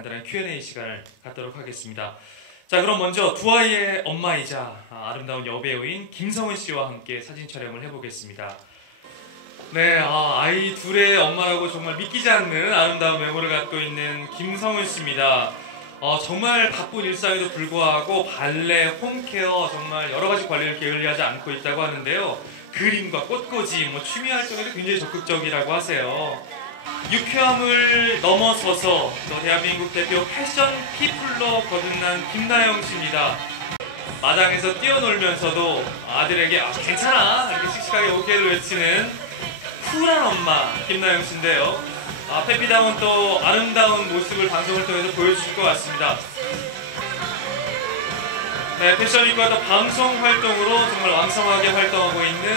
간단한 Q&A 시간을 갖도록 하겠습니다. 자, 그럼 먼저 두 아이의 엄마이자 아름다운 여배우인 김성은 씨와 함께 사진 촬영을 해보겠습니다. 네, 아이 둘의 엄마라고 정말 믿기지 않는 아름다운 외모를 갖고 있는 김성은 씨입니다. 정말 바쁜 일상에도 불구하고 발레, 홈케어 정말 여러 가지 관리를 게을리하지 않고 있다고 하는데요. 그림과 꽃꽂이, 취미 활동에도 굉장히 적극적이라고 하세요. 유쾌함을 넘어서서 또 대한민국 대표 패션 피플로 거듭난 김나영 씨입니다. 마당에서 뛰어놀면서도 아들에게 괜찮아 이렇게 씩씩하게 오케이를 외치는 쿨한 엄마 김나영 씨인데요. 페피다운 또 아름다운 모습을 방송을 통해서 보여주실 것 같습니다. 네, 패션위크와 또 방송 활동으로 정말 왕성하게 활동하고 있는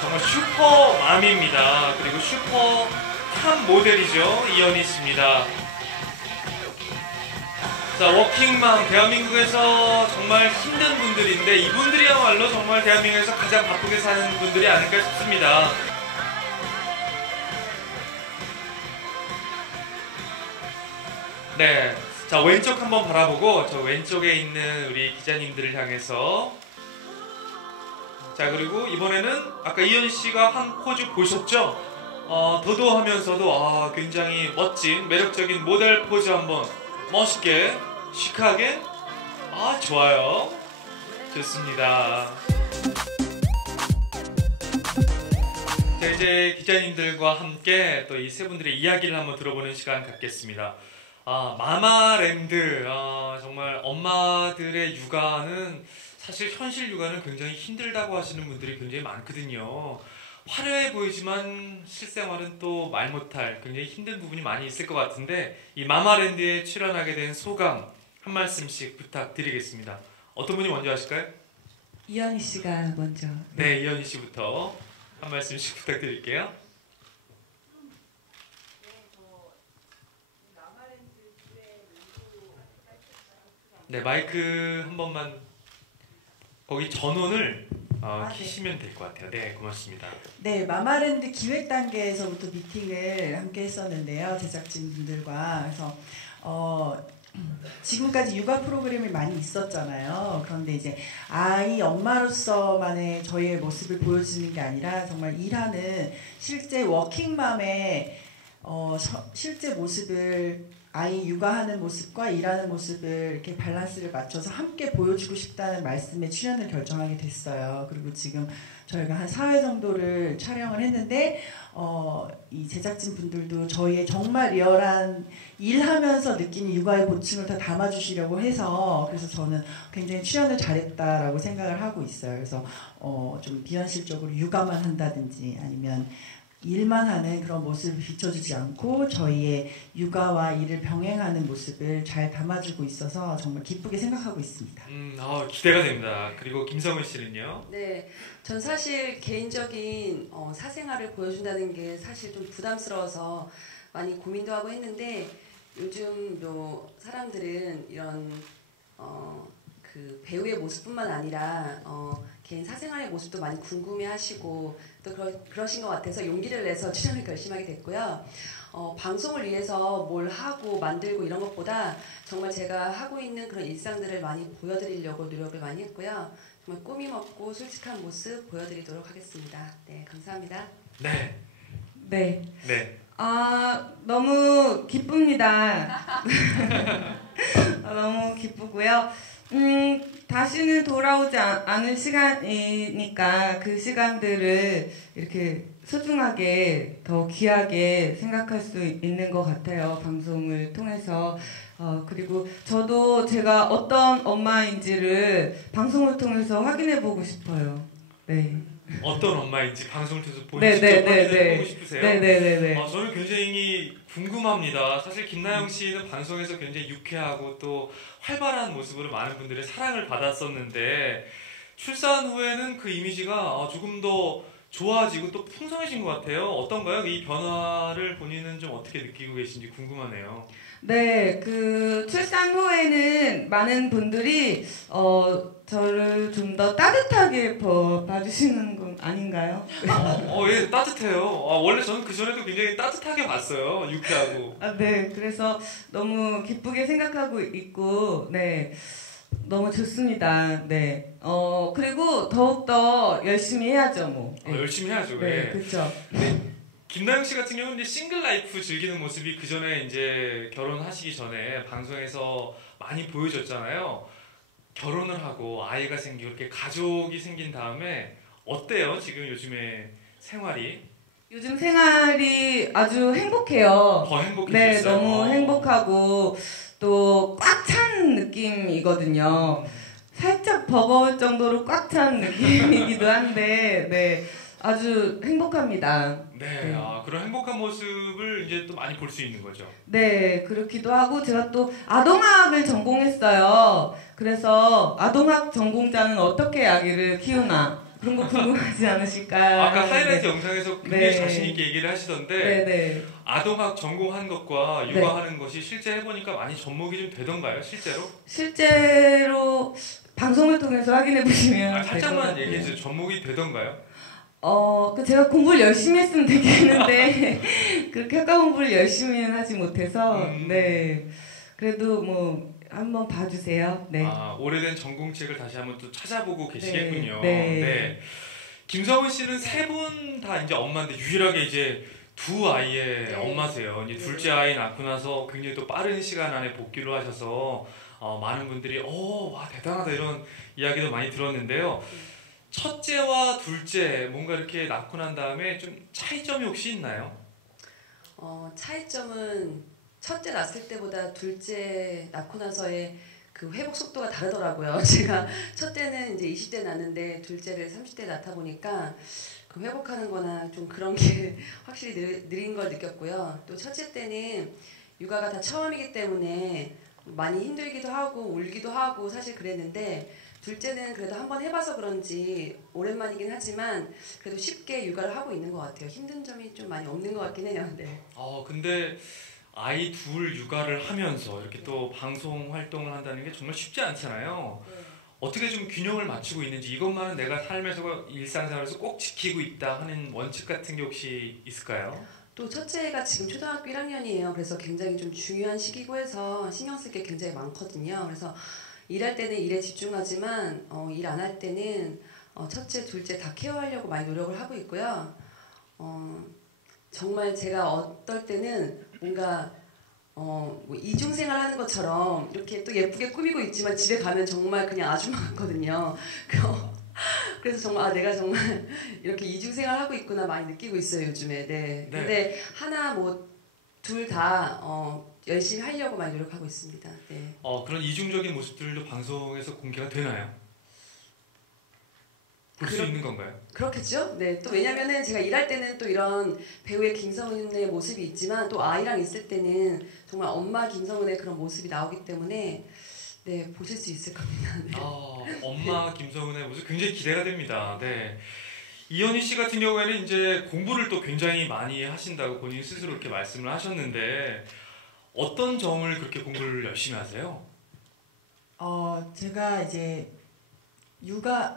정말 슈퍼맘입니다. 그리고 슈퍼 탑 모델이죠. 이연희 씨입니다. 자, 워킹맘, 대한민국에서 정말 힘든 분들인데 이분들이야말로 정말 대한민국에서 가장 바쁘게 사는 분들이 아닐까 싶습니다. 네, 자, 왼쪽 한번 바라보고 저 왼쪽에 있는 우리 기자님들을 향해서, 자, 그리고 이번에는 아까 이현희 씨가 한 포즈 보셨죠? 도도하면서도 굉장히 멋진 매력적인 모델 포즈 한번 멋있게 시크하게 좋아요. 좋습니다. 자, 이제 기자님들과 함께 또 이 세 분들의 이야기를 한번 들어보는 시간 갖겠습니다. 마마랜드, 정말 엄마들의 육아는 사실 현실 육아는 굉장히 힘들다고 하시는 분들이 굉장히 많거든요. 화려해 보이지만 실생활은 또 말 못할 굉장히 힘든 부분이 많이 있을 것 같은데 이 마마랜드에 출연하게 된 소감 한 말씀씩 부탁드리겠습니다. 어떤 분이 먼저 하실까요? 이현희 씨가 먼저. 네, 이현희 씨부터 한 말씀씩 부탁드릴게요. 네, 마이크 한 번만 거기 전원을 키시면 될 것 같아요. 네, 고맙습니다. 네, 마마랜드 기획 단계에서부터 미팅을 함께 했었는데요. 제작진분들과. 그래서 지금까지 육아 프로그램이 많이 있었잖아요. 그런데 이제 아이 엄마로서만의 저희의 모습을 보여주는 게 아니라 정말 일하는 실제 워킹맘의 실제 모습을 아이 육아하는 모습과 일하는 모습을 이렇게 밸런스를 맞춰서 함께 보여주고 싶다는 말씀에 출연을 결정하게 됐어요. 그리고 지금 저희가 한 4회 정도를 촬영을 했는데 이 제작진 분들도 저희의 정말 리얼한 일하면서 느끼는 육아의 고충을 다 담아주시려고 해서 그래서 저는 굉장히 출연을 잘했다라고 생각을 하고 있어요. 그래서 좀 비현실적으로 육아만 한다든지 아니면 일만 하는 그런 모습을 비춰주지 않고 저희의 육아와 일을 병행하는 모습을 잘 담아주고 있어서 정말 기쁘게 생각하고 있습니다. 기대가 됩니다. 그리고 김성은 씨는요? 네, 전 사실 개인적인 사생활을 보여준다는 게 사실 좀 부담스러워서 많이 고민도 하고 했는데 요즘 사람들은 이런 그 배우의 모습뿐만 아니라 개인 사생활의 모습도 많이 궁금해하시고 또 그러신 것 같아서 용기를 내서 출연을 결심하게 됐고요. 방송을 위해서 뭘 하고 만들고 이런 것보다 정말 제가 하고 있는 그런 일상들을 많이 보여드리려고 노력을 많이 했고요. 정말 꾸밈 없고 솔직한 모습 보여드리도록 하겠습니다. 네, 감사합니다. 네. 네. 네. 너무 기쁩니다. 너무 기쁘고요. 다시는 돌아오지 않은 시간이니까 그 시간들을 이렇게 소중하게 더 귀하게 생각할 수 있는 것 같아요. 방송을 통해서. 그리고 저도 제가 어떤 엄마인지를 방송을 통해서 확인해 보고 싶어요. 네. 어떤 엄마인지 방송을 통해서 확인해 보고 싶으세요? 네네네. 저는 굉장히 궁금합니다. 사실 김나영 씨는 방송에서 굉장히 유쾌하고 또 활발한 모습으로 많은 분들의 사랑을 받았었는데 출산 후에는 그 이미지가 조금 더 좋아지고 또 풍성해진 것 같아요. 어떤가요? 이 변화를 본인은 좀 어떻게 느끼고 계신지 궁금하네요. 네, 그 출산 후에는 많은 분들이 저를 좀 더 따뜻하게 봐주시는 건 아닌가요? 예, 따뜻해요. 원래 저는 그 전에도 굉장히 따뜻하게 봤어요. 유쾌하고. 네, 그래서 너무 기쁘게 생각하고 있고, 네, 너무 좋습니다. 네, 그리고 더욱더 열심히 해야죠, 뭐. 네. 열심히 해야죠. 네, 예. 그렇죠. 김나영 씨 같은 경우는 이제 싱글 라이프 즐기는 모습이 그 전에 이제 결혼하시기 전에 방송에서 많이 보여줬잖아요. 결혼을 하고 아이가 생기고 이렇게 가족이 생긴 다음에 어때요? 지금 요즘에 생활이? 요즘 생활이 아주 행복해요. 더 행복해졌어요? 네, 너무 행복하고 또 꽉 찬 느낌이거든요. 살짝 버거울 정도로 꽉 찬 느낌이기도 한데, 네, 아주 행복합니다. 네, 그런 행복한 모습을 이제 또 많이 볼 수 있는 거죠. 네, 그렇기도 하고 제가 또 아동학을 전공했어요. 그래서 아동학 전공자는 어떻게 아기를 키우나 그런 거 궁금하지 않으실까요? 아까 하이라이트 네. 영상에서 굉장히 네. 자신 있게 얘기를 하시던데 네. 아동학 전공한 것과 육아하는 것이 실제 해보니까 많이 접목이 좀 되던가요? 실제로? 실제로 방송을 통해서 확인해 보시면 살짝만 얘기해 주세요. 접목이 되던가요? 제가 공부를 열심히 했으면 되겠는데 그렇게 학과 공부를 열심히는 하지 못해서 네, 그래도 뭐 한번 봐주세요. 네. 오래된 전공책을 다시 한번 또 찾아보고 계시겠군요. 네. 김성훈 씨는 세 분 다 이제 엄마인데 유일하게 이제 두 아이의 네. 엄마세요. 이제 둘째 아이 낳고 나서 굉장히 또 빠른 시간 안에 복귀를 하셔서 많은 분들이 와 대단하다 이런 이야기도 많이 들었는데요. 첫째와 둘째 뭔가 이렇게 낳고 난 다음에 좀 차이점이 혹시 있나요? 차이점은 첫째 낳았을 때보다 둘째 낳고 나서의 그 회복 속도가 다르더라고요. 제가 첫째는 이제 20대 낳는데 둘째를 30대 낳다 보니까 그 회복하는 거나 좀 그런 게 확실히 느린 걸 느꼈고요. 또 첫째 때는 육아가 다 처음이기 때문에 많이 힘들기도 하고 울기도 하고 사실 그랬는데 둘째는 그래도 한번 해봐서 그런지 오랜만이긴 하지만 그래도 쉽게 육아를 하고 있는 것 같아요. 힘든 점이 좀 많이 없는 것 같긴 해요. 네. 근데 아이 둘 육아를 하면서 이렇게 또 방송 활동을 한다는 게 정말 쉽지 않잖아요. 네. 어떻게 좀 균형을 맞추고 있는지 이것만은 내가 삶에서 일상생활에서 꼭 지키고 있다 하는 원칙 같은 게 혹시 있을까요? 또 첫째가 지금 초등학교 1학년이에요. 그래서 굉장히 좀 중요한 시기고 해서 신경 쓸 게 굉장히 많거든요. 그래서 일할 때는 일에 집중하지만 일 안 할 때는 첫째, 둘째 다 케어하려고 많이 노력을 하고 있고요. 정말 제가 어떨 때는 뭔가 뭐 이중생활 하는 것처럼 이렇게 또 예쁘게 꾸미고 있지만 집에 가면 정말 그냥 아줌마 같거든요. 그래서 정말 내가 정말 이렇게 이중생활 하고 있구나 많이 느끼고 있어요 요즘에. 네. 근데 하나 뭐 둘 다 열심히 하려고 많이 노력하고 있습니다. 네. 그런 이중적인 모습들도 방송에서 공개가 되나요? 볼 수 있는 건가요? 그렇겠죠. 네. 또 왜냐면은 제가 일할 때는 또 이런 배우의 김성은의 모습이 있지만 또 아이랑 있을 때는 정말 엄마 김성은의 그런 모습이 나오기 때문에 네 보실 수 있을 겁니다. 네. 엄마 김성은의 모습 굉장히 기대가 됩니다. 네. 이현희 씨 같은 경우에는 이제 공부를 또 굉장히 많이 하신다고 본인 스스로 이렇게 말씀을 하셨는데 어떤 점을 그렇게 공부를 열심히 하세요? 제가 이제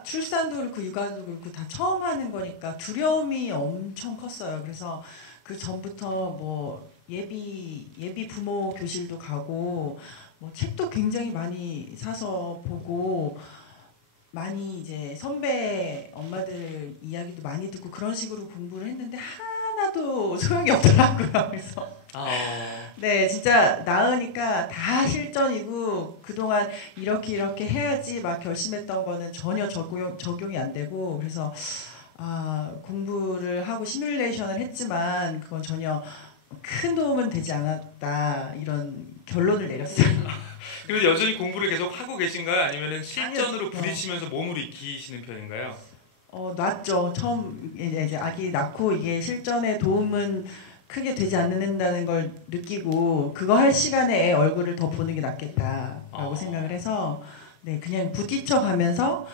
출산도 그렇고 육아도 그렇고 다 처음 하는 거니까 두려움이 엄청 컸어요. 그래서 그 전부터 뭐 예비 부모 교실도 가고 뭐 책도 굉장히 많이 사서 보고 많이 이제 선배 엄마들 이야기도 많이 듣고 그런 식으로 공부를 했는데 하나도 소용이 없더라고요. 그래서 네, 진짜 낳으니까 다 실전이고 그동안 이렇게 해야지 막 결심했던 거는 전혀 적용이 안 되고 그래서 공부를 하고 시뮬레이션을 했지만 그건 전혀 큰 도움은 되지 않았다 이런 결론을 내렸어요. 그래서 여전히 공부를 계속 하고 계신가요? 아니면 실전으로 부딪히면서 몸으로 익히시는 편인가요? 놨죠. 처음 이제 아기 낳고 이게 실전에 도움은 크게 되지 않는다는 걸 느끼고 그거 할 시간에 애 얼굴을 더 보는 게 낫겠다라고 생각을 해서 네 그냥 부딪혀 가면서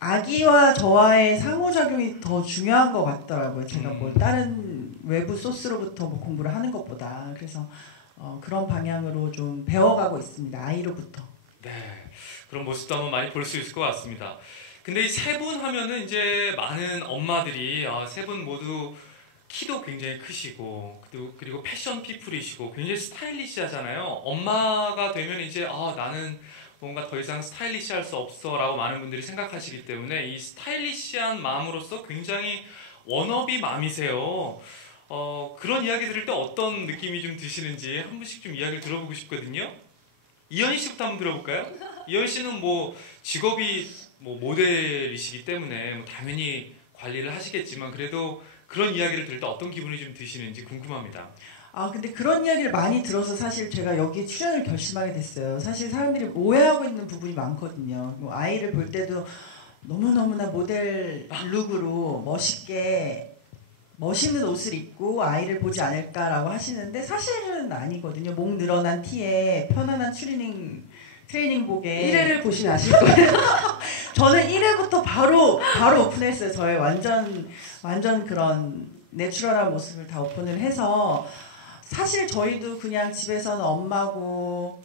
아기와 저와의 상호작용이 더 중요한 것 같더라고요. 제가 뭐 다른 외부 소스로부터 뭐 공부를 하는 것보다 그래서 그런 방향으로 좀 배워가고 있습니다. 아이로부터. 네, 그런 모습도 한번 많이 볼 수 있을 것 같습니다. 근데 이 세 분 하면은 이제 많은 엄마들이 세 분 모두 키도 굉장히 크시고 그리고 패션 피플이시고 굉장히 스타일리시하잖아요. 엄마가 되면 이제 나는 뭔가 더 이상 스타일리시할 수 없어라고 많은 분들이 생각하시기 때문에 이 스타일리시한 마음으로서 굉장히 워너비 맘이세요. 그런 이야기 들을 때 어떤 느낌이 좀 드시는지 한 분씩 좀 이야기를 들어보고 싶거든요. 이현희 씨부터 한번 들어볼까요? 이현희 씨는 뭐 직업이 뭐 모델이시기 때문에 뭐 당연히 관리를 하시겠지만 그래도 그런 이야기를 들을 때 어떤 기분이 좀 드시는지 궁금합니다. 근데 그런 이야기를 많이 들어서 사실 제가 여기 출연을 결심하게 됐어요. 사실 사람들이 오해하고 있는 부분이 많거든요. 뭐 아이를 볼 때도 너무너무나 모델 룩으로 멋있는 옷을 입고 아이를 보지 않을까라고 하시는데 사실은 아니거든요. 목 늘어난 티에 편안한 트레이닝복에 1회를 보시면 아실 거예요. 저는 1회부터 바로 오픈했어요. 저의 완전 그런 내추럴한 모습을 다 오픈을 해서 사실 저희도 그냥 집에서는 엄마고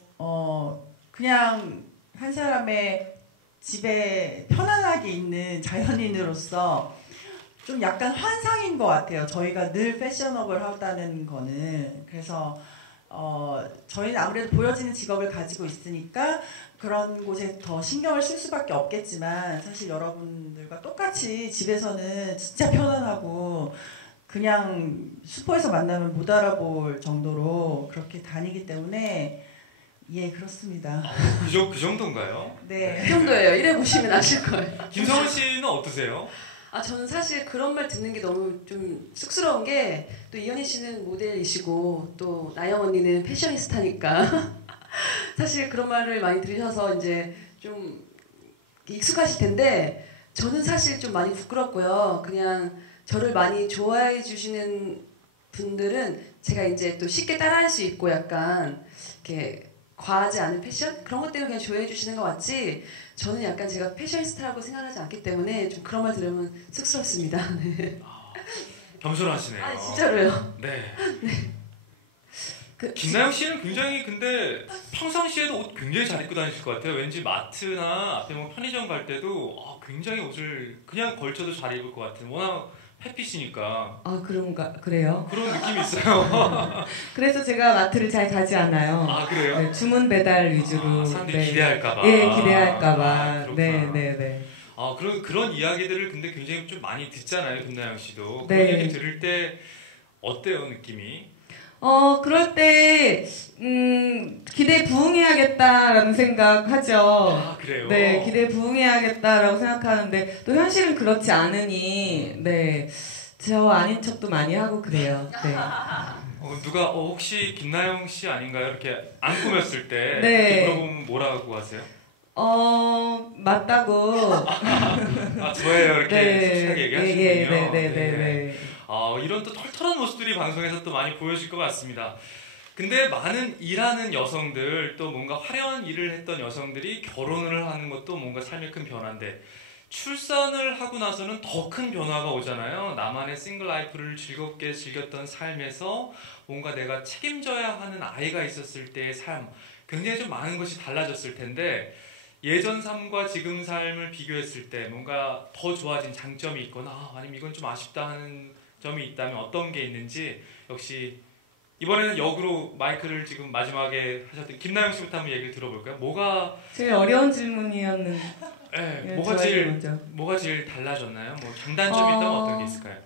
그냥 한 사람의 집에 편안하게 있는 자연인으로서 좀 약간 환상인 것 같아요. 저희가 늘 패셔너블 하다는 거는. 그래서 저희는 아무래도 보여지는 직업을 가지고 있으니까 그런 곳에 더 신경을 쓸 수밖에 없겠지만 사실 여러분들과 똑같이 집에서는 진짜 편안하고 그냥 슈퍼에서 만나면 못 알아볼 정도로 그렇게 다니기 때문에 예, 그렇습니다. 그 정도인가요? 네. 그 정도예요. 1회 보시면 아실 거예요. 김성원 씨는 어떠세요? 저는 사실 그런 말 듣는 게 너무 좀 쑥스러운 게 또 이현희 씨는 모델이시고 또 나영 언니는 패셔니스타니까 사실 그런 말을 많이 들으셔서 이제 좀 익숙하실 텐데 저는 사실 좀 많이 부끄럽고요. 그냥 저를 많이 좋아해 주시는 분들은 제가 이제 또 쉽게 따라할 수 있고 약간 이렇게 과하지 않은 패션? 그런 것 때문에 그냥 좋아해 주시는 것 같지 저는 약간 제가 패셔니스타라고 생각하지 않기 때문에 좀 그런 말 들으면 쑥스럽습니다. 네. 겸손하시네요. 진짜로요? 네. 김나영 씨는 굉장히 근데 평상시에도 옷 굉장히 잘 입고 다니실 것 같아요. 왠지 마트나 앞에 뭐 편의점 갈 때도 굉장히 옷을 그냥 걸쳐도 잘 입을 것 같은 워낙 햇빛이니까. 그래요? 그런 느낌이 있어요. 그래서 제가 마트를 잘 가지 않아요. 그래요? 네, 주문 배달 위주로. 사람들이 네. 기대할까봐. 예, 기대할까봐. 네. 그런 이야기들을 근데 굉장히 좀 많이 듣잖아요, 김나영 씨도. 네. 그런 얘기 들을 때 어때요, 느낌이? 그럴 때 기대에 부응해야겠다라는 생각하죠. 그래요? 네, 기대에 부응해야겠다라고 생각하는데 또 현실은 그렇지 않으니 네, 저 아닌 척도 많이 하고 그래요. 네. 누가 혹시 김나영 씨 아닌가요? 이렇게 안 꾸몄을 때 네. 이렇게 물어보면 뭐라고 하세요? 맞다고. 저예요. 이렇게 네. 솔직하게 얘기하시는군요. 네. 이런 또 털털한 모습들이 방송에서 또 많이 보여질 것 같습니다. 근데 많은 일하는 여성들 또 뭔가 화려한 일을 했던 여성들이 결혼을 하는 것도 뭔가 삶의 큰 변화인데 출산을 하고 나서는 더 큰 변화가 오잖아요. 나만의 싱글 라이프를 즐겁게 즐겼던 삶에서 뭔가 내가 책임져야 하는 아이가 있었을 때의 삶 굉장히 좀 많은 것이 달라졌을 텐데 예전 삶과 지금 삶을 비교했을 때 뭔가 더 좋아진 장점이 있거나 아니면 이건 좀 아쉽다 하는 점이 있다면 어떤 게 있는지 역시 이번에는 역으로 마이크를 지금 마지막에 하셨던 김나영 씨부터 한번 얘기를 들어볼까요? 뭐가 제일 어려운 질문이었는데 네, 뭐가 제일 달라졌나요? 뭐 장단점이 있다면 어떤 게 있을까요?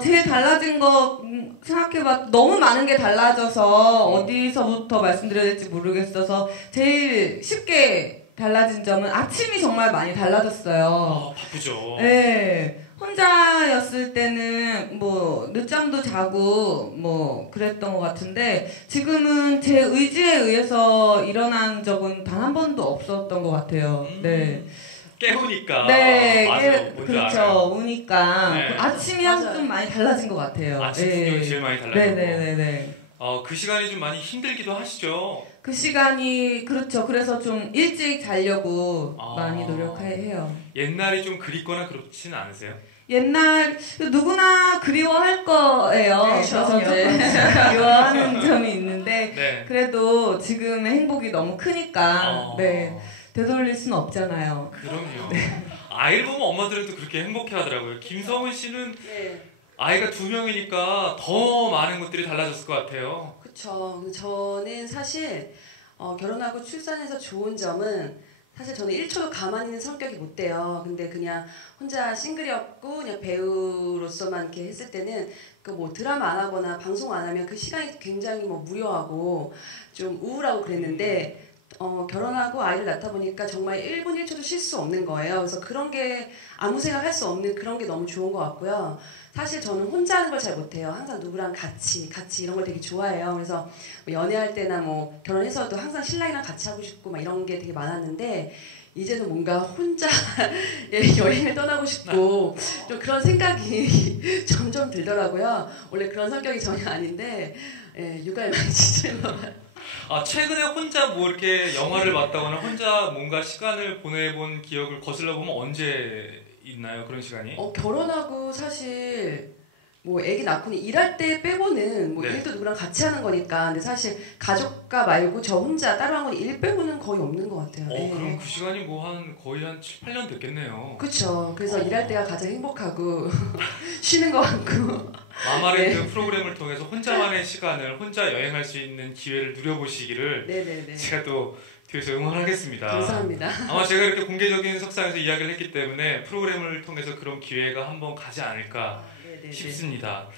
제일 달라진 거 생각해봐 너무 많은 게 달라져서 어디서부터 말씀드려야 될지 모르겠어서 제일 쉽게 달라진 점은 아침이 정말 많이 달라졌어요. 바쁘죠. 네. 혼자였을 때는 뭐 늦잠도 자고 뭐 그랬던 것 같은데 지금은 제 의지에 의해서 일어난 적은 단 한 번도 없었던 것 같아요. 네. 깨우니까. 네, 뭔지 알아요. 우니까 네. 아침이 좀 많이 달라진 것 같아요. 아침 풍경이 제일 많이 달라지고. 네. 그 시간이 좀 많이 힘들기도 하시죠? 그 시간이 그렇죠. 그래서 좀 일찍 자려고 많이 노력해요. 옛날이 좀 그립거나 그렇지는 않으세요? 옛날 누구나 그리워할 거예요. 네, 그래서 그리워하는 점이 있는데 그래도 지금의 행복이 너무 크니까 네 되돌릴 수는 없잖아요. 그럼요. 아이를 보면 엄마들도 그렇게 행복해하더라고요. 김성은 씨는 네. 아이가 2명이니까 더 많은 것들이 달라졌을 것 같아요. 그쵸. 저는 사실 결혼하고 출산해서 좋은 점은 사실 저는 1초도 가만히 있는 성격이 못 돼요. 근데 그냥 혼자 싱글이었고 그냥 배우로서만 이렇게 했을 때는 그 뭐 드라마 안 하거나 방송 안 하면 그 시간이 굉장히 뭐 무료하고 좀 우울하고 그랬는데 결혼하고 아이를 낳다 보니까 정말 1분 1초도 쉴 수 없는 거예요. 그래서 그런 게 아무 생각할 수 없는 그런 게 너무 좋은 것 같고요. 사실 저는 혼자 하는 걸 잘 못해요. 항상 누구랑 같이 이런 걸 되게 좋아해요. 그래서 뭐 연애할 때나 뭐 결혼해서도 항상 신랑이랑 같이 하고 싶고 막 이런 게 되게 많았는데 이제는 뭔가 혼자 여행을 떠나고 싶고 좀 그런 생각이 점점 들더라고요. 원래 그런 성격이 전혀 아닌데 육아에 많이 지쳐있나 봐요. 최근에 혼자 뭐 이렇게 영화를 봤다거나 혼자 뭔가 시간을 보내본 기억을 거슬러 보면 언제 있나요? 그런 시간이? 결혼하고 사실 뭐 애기 낳고는 일할 때 빼고는 뭐 네. 일도 누구랑 같이 하는 거니까 근데 사실 가족과 말고 저 혼자 따로 한 건 일 빼고는 거의 없는 것 같아요. 그럼 그 시간이 뭐 거의 한 7, 8년 됐겠네요. 그렇죠. 그래서 일할 때가 가장 행복하고 쉬는 거 같고 마마랜드 프로그램을 통해서 혼자만의 시간을 혼자 여행할 수 있는 기회를 누려보시기를 네네네. 제가 또 뒤에서 응원하겠습니다. 감사합니다. 아마 제가 이렇게 공개적인 석상에서 이야기를 했기 때문에 프로그램을 통해서 그런 기회가 한번 가지 않을까 네네네. 싶습니다.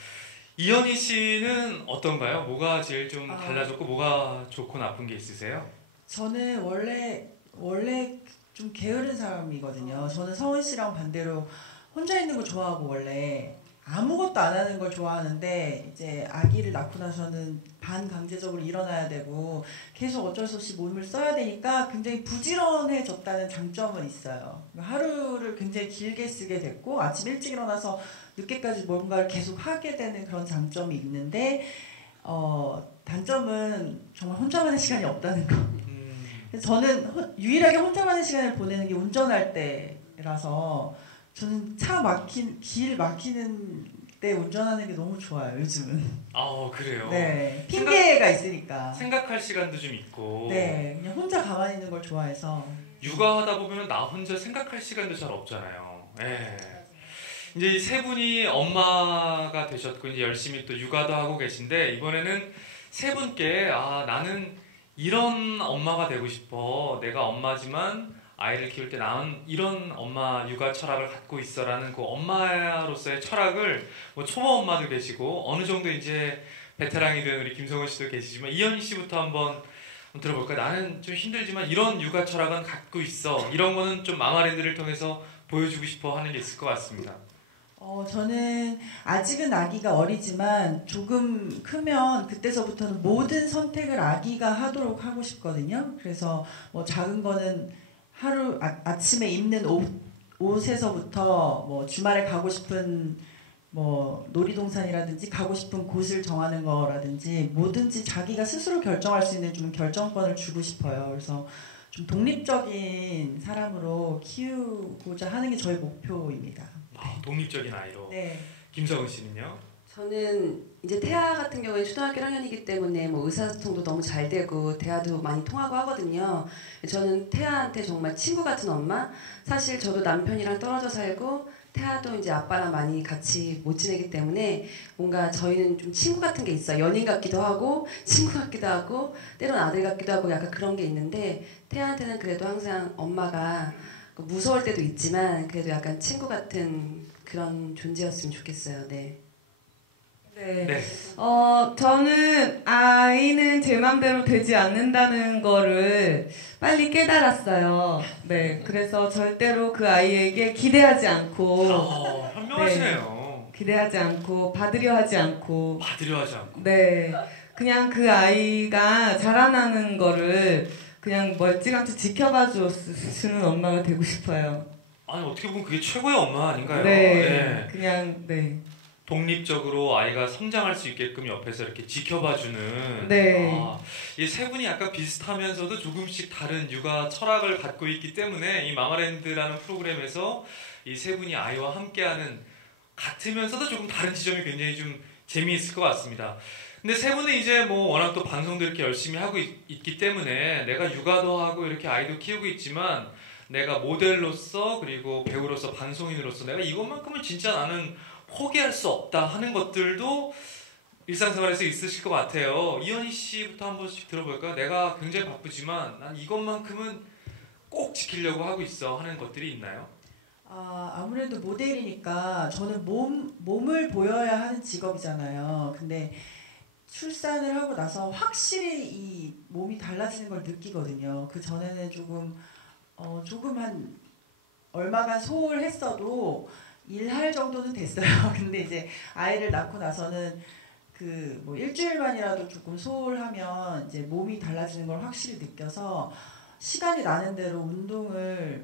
이현희 씨는 어떤가요? 뭐가 제일 좀 달라졌고 뭐가 좋고 나쁜 게 있으세요? 저는 원래 좀 게으른 사람이거든요. 저는 서은 씨랑 반대로 혼자 있는 거 좋아하고 원래 아무것도 안 하는 걸 좋아하는데 이제 아기를 낳고 나서는 반강제적으로 일어나야 되고 계속 어쩔 수 없이 몸을 써야 되니까 굉장히 부지런해졌다는 장점은 있어요. 하루를 굉장히 길게 쓰게 됐고 아침 일찍 일어나서 늦게까지 뭔가를 계속 하게 되는 그런 장점이 있는데 단점은 정말 혼자만의 시간이 없다는 거. 그래서 저는 유일하게 혼자만의 시간을 보내는 게 운전할 때라서 저는 길 막히는 때 운전하는 게 너무 좋아요, 요즘은. 그래요? 네. 핑계가 있으니까. 생각할 시간도 좀 있고. 네. 그냥 혼자 가만히 있는 걸 좋아해서. 육아하다 보면 나 혼자 생각할 시간도 잘 없잖아요. 네. 이제 이 세 분이 엄마가 되셨고 이제 열심히 또 육아도 하고 계신데 이번에는 세 분께 나는 이런 엄마가 되고 싶어. 내가 엄마지만 아이를 키울 때 나은 이런 엄마 육아 철학을 갖고 있어라는 그 엄마로서의 철학을 뭐 초보 엄마도 계시고 어느 정도 이제 베테랑이 된 우리 김성은 씨도 계시지만 이현희 씨부터 한번 들어볼까요? 나는 좀 힘들지만 이런 육아 철학은 갖고 있어. 이런 거는 좀 마마랜드를 통해서 보여주고 싶어 하는 게 있을 것 같습니다. 저는 아직은 아기가 어리지만 조금 크면 그때서부터는 모든 선택을 아기가 하도록 하고 싶거든요. 그래서 뭐 작은 거는 아침에 입는 옷에서부터 뭐 주말에 가고 싶은 뭐 놀이동산이라든지 가고 싶은 곳을 정하는 거라든지 뭐든지 자기가 스스로 결정할 수 있는 좀 결정권을 주고 싶어요. 그래서 좀 독립적인 사람으로 키우고자 하는 게 저의 목표입니다. 독립적인 아이로. 네. 김성은 씨는요? 저는 이제 태아 같은 경우에 초등학교 1학년이기 때문에 뭐 의사소통도 너무 잘 되고 대화도 많이 통하고 하거든요. 저는 태아한테 정말 친구 같은 엄마. 사실 저도 남편이랑 떨어져 살고 태아도 이제 아빠랑 많이 같이 못 지내기 때문에 뭔가 저희는 좀 친구 같은 게 있어요. 연인 같기도 하고 친구 같기도 하고 때로는 아들 같기도 하고 약간 그런 게 있는데 태아한테는 그래도 항상 엄마가 무서울 때도 있지만 그래도 약간 친구 같은 그런 존재였으면 좋겠어요. 네. 네. 저는 아이는 제 맘대로 되지 않는다는 거를 빨리 깨달았어요. 네. 그래서 절대로 그 아이에게 기대하지 않고. 현명하시네요. 네, 기대하지 않고, 받으려 하지 않고. 네. 그냥 그 아이가 자라나는 거를 그냥 멀찌감치 지켜봐 주는 엄마가 되고 싶어요. 아니, 어떻게 보면 그게 최고의 엄마 아닌가요? 네. 그냥, 네. 독립적으로 아이가 성장할 수 있게끔 옆에서 이렇게 지켜봐주는. 네. 이 세 분이 약간 비슷하면서도 조금씩 다른 육아 철학을 갖고 있기 때문에 이 마마랜드라는 프로그램에서 이 세 분이 아이와 함께하는 같으면서도 조금 다른 지점이 굉장히 좀 재미있을 것 같습니다. 근데 세 분은 이제 뭐 워낙 또 방송도 이렇게 열심히 하고 있기 때문에 내가 육아도 하고 이렇게 아이도 키우고 있지만 내가 모델로서 그리고 배우로서 방송인으로서 내가 이것만큼은 진짜 나는 포기할 수 없다 하는 것들도 일상생활에서 있으실 것 같아요. 이현희 씨부터 한 번씩 들어볼까요? 내가 굉장히 바쁘지만 난 이것만큼은 꼭 지키려고 하고 있어 하는 것들이 있나요? 아무래도 모델이니까 저는 몸을 보여야 하는 직업이잖아요. 근데 출산을 하고 나서 확실히 이 몸이 달라지는 걸 느끼거든요. 그 전에는 조금 한 얼마간 소홀했어도 일할 정도는 됐어요. 근데 이제 아이를 낳고 나서는 그 뭐 일주일만이라도 조금 소홀하면 이제 몸이 달라지는 걸 확실히 느껴서 시간이 나는 대로 운동을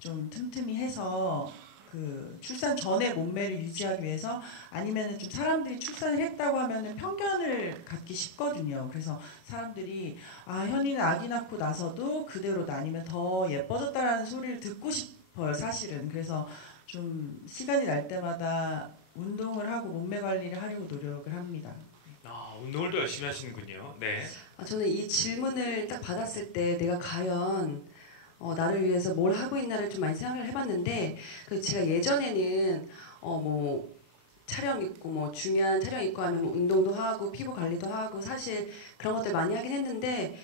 좀 틈틈이 해서 그 출산 전에 몸매를 유지하기 위해서 아니면은 좀 사람들이 출산을 했다고 하면은 편견을 갖기 쉽거든요. 그래서 사람들이 현이는 아기 낳고 나서도 그대로다 아니면 더 예뻐졌다라는 소리를 듣고 싶어요, 사실은. 그래서 좀 시간이 날 때마다 운동을 하고 몸매 관리를 하려고 노력을 합니다. 운동을 또 열심히 하시는군요. 네. 저는 이 질문을 딱 받았을 때 내가 과연 나를 위해서 뭘 하고 있나를 좀 많이 생각을 해봤는데 제가 예전에는 뭐 촬영 있고 뭐 중요한 촬영 있고 하면 뭐 운동도 하고 피부 관리도 하고 사실 그런 것들 많이 하긴 했는데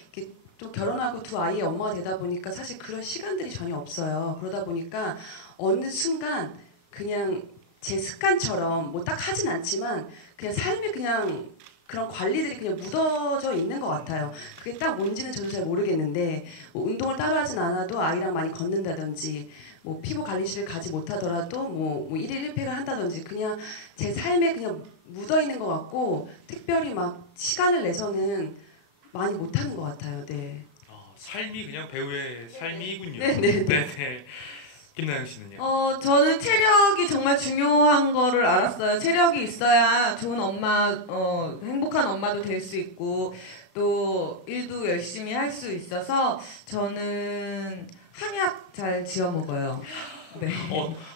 또 결혼하고 두 아이의 엄마가 되다 보니까 사실 그런 시간들이 전혀 없어요. 그러다 보니까 어느 순간 그냥 제 습관처럼 뭐 딱 하진 않지만 그냥 삶에 그냥 그런 관리들이 그냥 묻어져 있는 것 같아요. 그게 딱 뭔지는 저도 잘 모르겠는데 뭐 운동을 따로 하진 않아도 아이랑 많이 걷는다든지 뭐 피부 관리실을 가지 못하더라도 뭐 1일 1팩을 한다든지 그냥 제 삶에 그냥 묻어 있는 것 같고 특별히 막 시간을 내서는 많이 못하는 것 같아요. 네. 삶이 그냥 배우의 삶이군요. 네네. 네네. 김나영 씨는요? 저는 체력이 정말 중요한 거를 알았어요. 체력이 있어야 좋은 엄마, 행복한 엄마도 될 수 있고, 또 일도 열심히 할 수 있어서 저는 한약 잘 지어 먹어요. 네.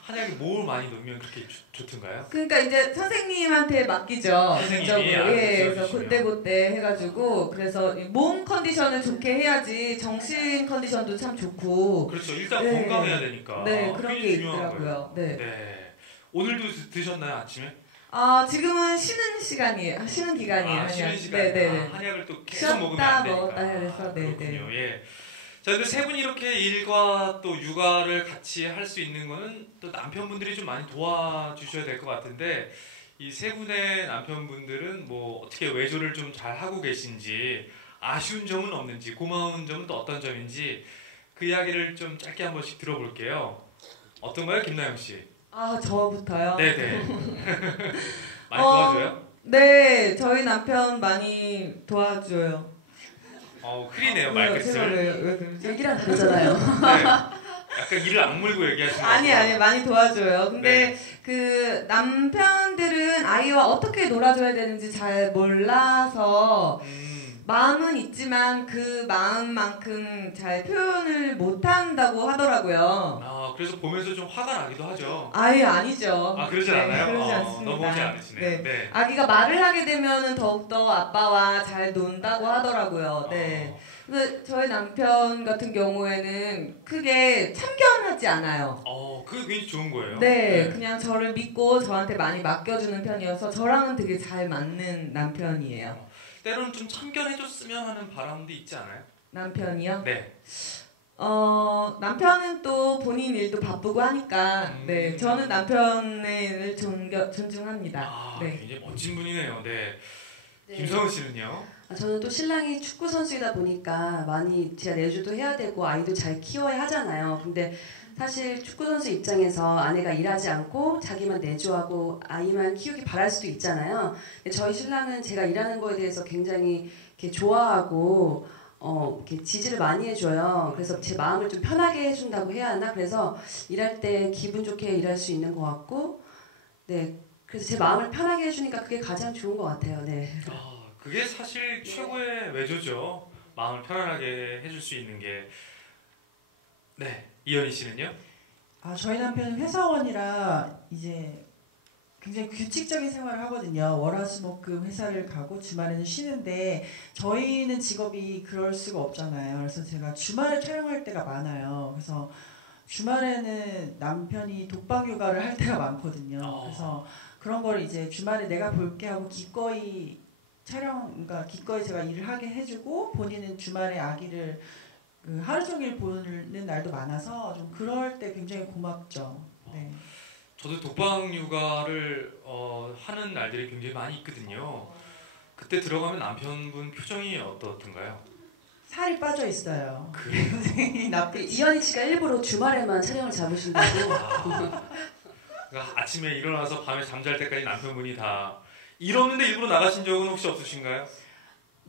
한약에 뭘 많이 넣으면 그렇게 좋던가요? 그러니까 이제 선생님한테 맡기죠. 선생님이 그래서 그때 해가지고 그래서 몸 컨디션을 좋게 해야지 정신 컨디션도 참 좋고. 그렇죠. 일단 네. 건강해야 되니까. 네, 그런 게 중요한 있더라고요. 거예요. 네. 오늘도 드셨나요, 아침에? 지금은 쉬는 시간이에요. 쉬는 기간이에요. 쉬는 시간. 네네. 한약을 또 계속 먹으면 안 되니까. 먹었다 해서 그렇군요. 예. 자, 근데 세 분이 이렇게 일과 또 육아를 같이 할 수 있는 거는 또 남편분들이 좀 많이 도와주셔야 될 것 같은데 이 세 분의 남편분들은 뭐 어떻게 외조를 좀 잘 하고 계신지 아쉬운 점은 없는지 고마운 점은 또 어떤 점인지 그 이야기를 좀 짧게 한 번씩 들어볼게요. 어떤가요, 김나영 씨? 저부터요? 네네. 많이 도와줘요? 네, 저희 남편 많이 도와줘요. 흐리네요, 말끝을. 왜 그러지? 얘기랑 다르잖아요. 네. 약간 이를 악물고 얘기하시는 거 아니 많이 도와줘요. 근데 네. 그 남편들은 아이와 어떻게 놀아줘야 되는지 잘 몰라서 마음은 있지만 그 마음만큼 잘 표현을 못한다고 하더라고요. 그래서 보면서 좀 화가 나기도 하죠. 아니죠. 그러지 않아요? 그러지 않습니다. 넘어오지 않으시네. 네. 네. 아기가 말을 하게 되면은 더욱더 아빠와 잘 논다고 하더라고요. 네. 근데 저희 남편 같은 경우에는 크게 참견하지 않아요. 그게 굉장히 좋은 거예요. 네, 그냥 저를 믿고 저한테 많이 맡겨주는 편이어서 저랑은 되게 잘 맞는 남편이에요. 때로는 좀 참견해줬으면 하는 바람도 있지 않아요? 남편이요? 네. 남편은 또 본인 일도 바쁘고 하니까 네, 저는 남편의 일을 존중합니다. 네. 굉장히 멋진 분이네요. 네. 네. 김성은 씨는요? 저는 또 신랑이 축구 선수이다 보니까 많이 제가 내주도 해야 되고 아이도 잘 키워야 하잖아요. 근데 사실 축구 선수 입장에서 아내가 일하지 않고 자기만 내조하고 아이만 키우기 바랄 수도 있잖아요. 근데 저희 신랑은 제가 일하는 거에 대해서 굉장히 이렇게 좋아하고 이렇게 지지를 많이 해줘요. 그래서 제 마음을 좀 편하게 해준다고 해야 하나? 그래서 일할 때 기분 좋게 일할 수 있는 것 같고, 네. 그래서 제 마음을 편하게 해주니까 그게 가장 좋은 것 같아요. 네. 그게 사실 최고의 외조죠. 마음을 편안하게 해줄 수 있는 게. 네. 이현희 씨는요? 저희 남편은 회사원이라 이제 굉장히 규칙적인 생활을 하거든요. 월화수목금 회사를 가고 주말에는 쉬는데 저희는 직업이 그럴 수가 없잖아요. 그래서 제가 주말에 촬영할 때가 많아요. 그래서 주말에는 남편이 독박 육아를 할 때가 많거든요. 그래서 그런 걸 이제 주말에 내가 볼게 하고 기꺼이 그러니까 기꺼이 제가 일을 하게 해주고 본인은 주말에 아기를 하루 종일 보는 날도 많아서 좀 그럴 때 굉장히 고맙죠. 네. 저도 독박 육아를 하는 날들이 굉장히 많이 있거든요. 그때 들어가면 남편분 표정이 어떻던가요? 살이 빠져 있어요. 그래요? 나쁘. 이현희 씨가 일부러 주말에만 촬영을 잡으신다고. 그러니까 아침에 일어나서 밤에 잠잘 때까지 남편분이 다 이러는데 일부러 나가신 적은 혹시 없으신가요?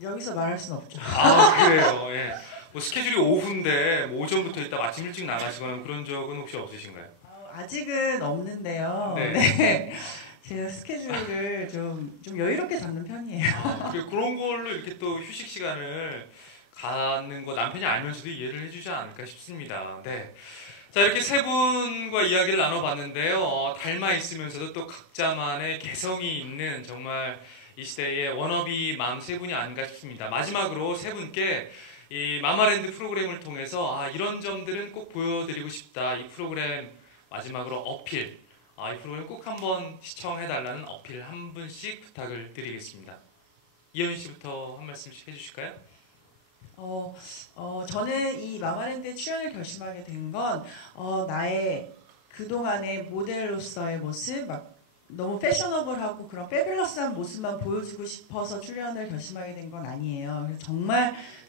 여기서 말할 순 없죠. 그래요. 예. 뭐 스케줄이 오후인데 뭐 오전부터 있다가 아침 일찍 나가시거나 그런 적은 혹시 없으신가요? 아직은 없는데요. 네. 네. 제가 스케줄을 좀 여유롭게 잡는 편이에요. 그런 걸로 이렇게 또 휴식 시간을 갖는 거 남편이 알면서도 이해를 해주지 않을까 싶습니다. 네. 자, 이렇게 세 분과 이야기를 나눠봤는데요. 닮아 있으면서도 또 각자만의 개성이 있는 정말 이 시대의 워너비 맘 세 분이 아닌가 싶습니다. 마지막으로 세 분께 이 마마랜드 프로그램을 통해서 이런 점들은 꼭 보여드리고 싶다. 이 프로그램 마지막으로 어필. 이 프로그램 꼭 한번 시청해달라는 어필 한 분씩 부탁을 드리겠습니다. 이현희 씨부터 한 말씀씩 해주실까요? 저는 이 마마랜드에 출연을 결심하게 된 건 나의 그동안의 모델로서의 모습, 막 너무 패셔너블하고 그런 패블러스한 모습만 보여주고 싶어서 출연을 결심하게 된 건 아니에요. 그래서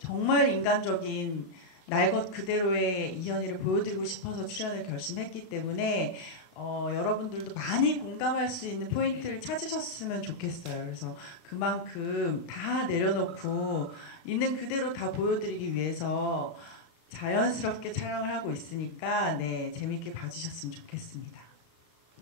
정말 인간적인 날 것 그대로의 이현희를 보여드리고 싶어서 출연을 결심했기 때문에 여러분들도 많이 공감할 수 있는 포인트를 찾으셨으면 좋겠어요. 그래서 그만큼 다 내려놓고 있는 그대로 다 보여드리기 위해서 자연스럽게 촬영을 하고 있으니까 네, 재밌게 봐주셨으면 좋겠습니다.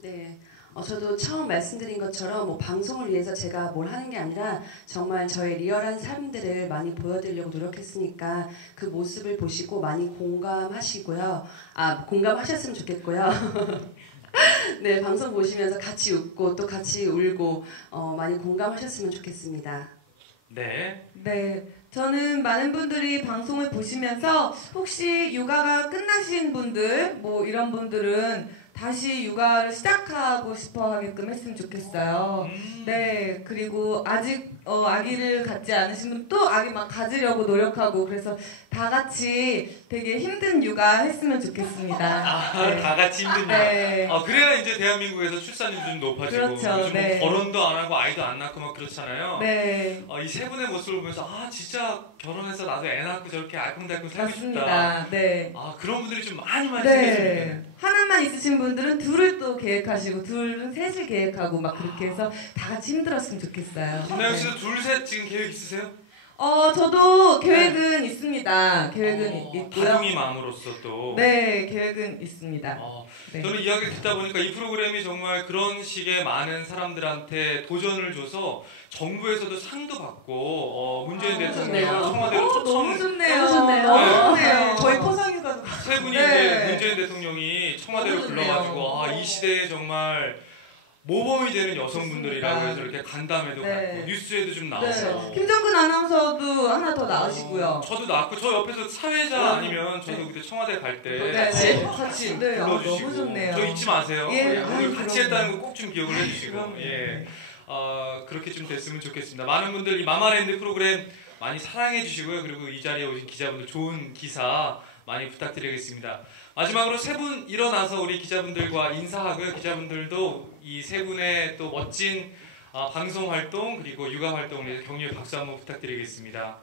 네. 저도 처음 말씀드린 것처럼 뭐 방송을 위해서 제가 뭘 하는 게 아니라 정말 저의 리얼한 삶들을 많이 보여드리려고 노력했으니까 그 모습을 보시고 많이 공감하시고요. 공감하셨으면 좋겠고요. 네, 방송 보시면서 같이 웃고 또 같이 울고 많이 공감하셨으면 좋겠습니다. 네. 네. 저는 많은 분들이 방송을 보시면서 혹시 육아가 끝나신 분들, 뭐 이런 분들은 다시 육아를 시작하고 싶어 하게끔 했으면 좋겠어요. 네, 그리고 아직 아기를 갖지 않으신 분 또 아기 막 가지려고 노력하고 그래서 다 같이 되게 힘든 육아 했으면 좋겠습니다. 네. 다 같이 힘든 육아. 네. 그래야 이제 대한민국에서 출산율이 좀 높아지고 그렇죠, 요즘 네. 결혼도 안 하고 아이도 안 낳고 막 그렇잖아요. 네. 이 세 분의 모습을 보면서 진짜 결혼해서 나도 애 낳고 저렇게 알콩달콩 살고 싶다. 맞습니다. 네. 그런 분들이 좀 많이 생겼으면 좋겠네요. 하나만 있으신 분들은 둘을 또 계획하시고 둘은 셋을 계획하고 막 그렇게 해서 다 같이 힘들었으면 좋겠어요. 김나영 씨도 둘, 셋 지금 계획 있으세요? 저도 계획은 있습니다. 계획은 있고요. 다둥이 마음으로서 또. 네, 계획은 있습니다. 네. 저는 이야기를 듣다 보니까 이 프로그램이 정말 그런 식의 많은 사람들한테 도전을 줘서 정부에서도 상도 받고 문재인 대통령 청와대로 초청. 너무 좋네요. 너무 좋네요. 너무 네. 좋네요. 저희 포상휴가도 세 분이 네. 이제 문재인 대통령이 청와대로 너무 좋네요. 불러가지고 이 시대에 정말 모범이 되는 여성분들이라고 좋습니다. 해서 이렇게 간담회도 네. 갖고 뉴스에도 좀 네. 나와서 김정근 아나운서도 하나 더 나오시고요. 저도 나왔고 저 옆에서 사회자 아니면 저도 그때 청와대 갈 때 네. 같이 네. 불러주시고 너무 좋네요. 저 잊지 마세요. 예. 오늘 같이 그럼요. 했다는 거 꼭 좀 기억을 해주시고 그럼요. 예. 그렇게 좀 됐으면 좋겠습니다. 많은 분들 이 마마랜드 프로그램 많이 사랑해 주시고요. 그리고 이 자리에 오신 기자분들 좋은 기사 많이 부탁드리겠습니다. 마지막으로 세 분 일어나서 우리 기자분들과 인사하고요. 기자분들도 이 세 분의 또 멋진 방송 활동 그리고 육아 활동에 격려의 박수 한번 부탁드리겠습니다.